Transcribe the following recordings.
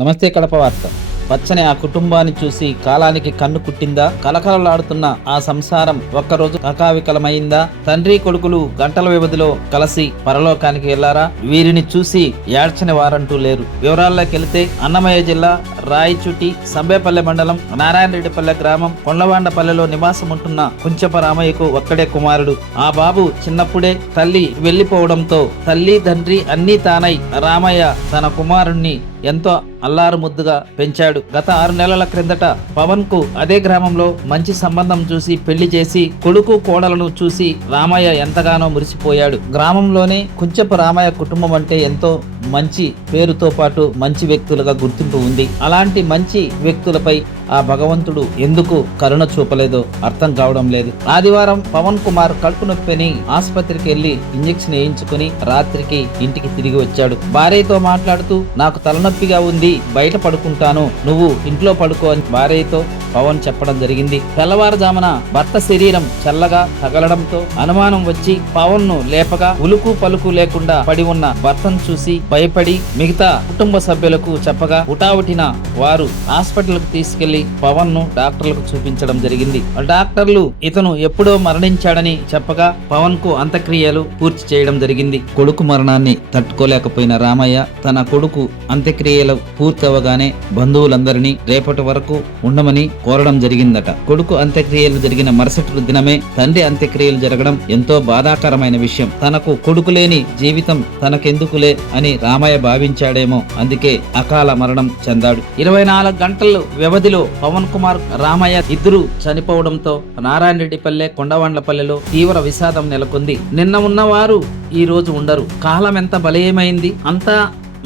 నమస్తే కడప వార్త. పచ్చని ఆ కుటుంబాన్ని చూసి కాలానికి కన్ను కుట్టిందా? కలకలలాడుతున్న ఆ సంసారం ఒక్కరోజు కకావికలమైందా? తండ్రి కొడుకులు గంటల వ్యవధిలో కలిసి పరలోకానికి వెళ్లారా? వీరిని చూసి ఏడ్చని వారంటూ లేరు. వివరాల్లోకి వెళితే అన్నమయ్య జిల్లా రాయచుటి సంబేపల్లె మండలం నారాయణరెడ్డిపల్లె గ్రామం కొండవాండపల్లెలో నివాసం ఉంటున్న కుంచెప రామయ్యకు ఒక్కడే కుమారుడు. ఆ బాబు చిన్నప్పుడే తల్లి వెళ్లిపోవడంతో తల్లి తండ్రి అన్నీ తానై రామయ్య తన కుమారుణ్ణి ఎంతో అల్లారు ముద్దుగా పెంచాడు. గత 6 నెలల క్రిందట పవన్ కు అదే గ్రామంలో మంచి సంబంధం చూసి పెళ్లి చేసి కొడుకు కోడలను చూసి రామయ్య ఎంతగానో మురిసిపోయాడు. గ్రామంలోనే కుంచెప రామయ్య కుటుంబం అంటే ఎంతో మంచి పేరుతో పాటు మంచి వ్యక్తులుగా గుర్తింపు ఉంది. అలాంటి మంచి వ్యక్తులపై ఆ భగవంతుడు ఎందుకు కరుణ చూపలేదో అర్థం కావడం లేదు. ఆదివారం పవన్ కుమార్ కడుపు నొప్పిని ఆసుపత్రికి వెళ్లి ఇంజెక్షన్ వేయించుకుని రాత్రికి ఇంటికి తిరిగి వచ్చాడు. భార్యతో మాట్లాడుతూ నాకు తలనొప్పిగా ఉంది, బయట పడుకుంటాను, నువ్వు ఇంట్లో పడుకో అని భార్యతో పవన్ చెప్పడం జరిగింది. తెల్లవారుజామున భర్త శరీరం చల్లగా తగలడంతో అనుమానం వచ్చి పవన్ ను లేపగా ఉలుకు పలుకు లేకుండా పడి ఉన్న భర్తను చూసి భయపడి మిగతా కుటుంబ సభ్యులకు చెప్పగా హుటాహుటిన వారు హాస్పిటల్ కు తీసుకెళ్లి పవన్ ను డాక్టర్లకు చూపించడం జరిగింది. డాక్టర్లు ఇతను ఎప్పుడో మరణించాడని చెప్పగా పవన్ కు అంత్యక్రియలు పూర్తి చేయడం జరిగింది. కొడుకు మరణాన్ని తట్టుకోలేకపోయిన రామయ్య తన కొడుకు అంత్యక్రియలు పూర్తి అవగానే బంధువులందరినీ రేపటి వరకు ఉండమని కోరడం జరిగిందట. కొడుకు అంత్యక్రియలు జరిగిన మరుసటి దినమే తండ్రి అంత్యక్రియలు జరగడం ఎంతో బాధాకరమైన విషయం. తనకు కొడుకు లేని జీవితం తనకెందుకులే అని రామయ్య భావించాడేమో, అందుకే అకాల మరణం చెందాడు. 24 గంటల వ్యవధిలో పవన్ కుమార్ రామయ్య ఇద్దరు చనిపోవడంతో నారాయణరెడ్డిపల్లె కొండవాండ్లపల్లెలో తీవ్ర విషాదం నెలకొంది. నిన్న ఉన్నవారు ఈ రోజు ఉండరు. కాలం ఎంత బలీయమైంది, అంతా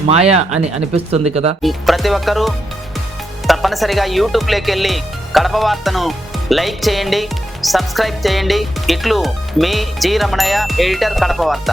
మాయా అని అనిపిస్తుంది కదా. ప్రతి ఒక్కరూ తప్పనిసరిగా యూట్యూబ్లోకి వెళ్ళి కడప వార్తను లైక్ చేయండి, సబ్స్క్రైబ్ చేయండి. ఇట్లు మీ జి రమణయ్య, ఎడిటర్, కడప వార్త.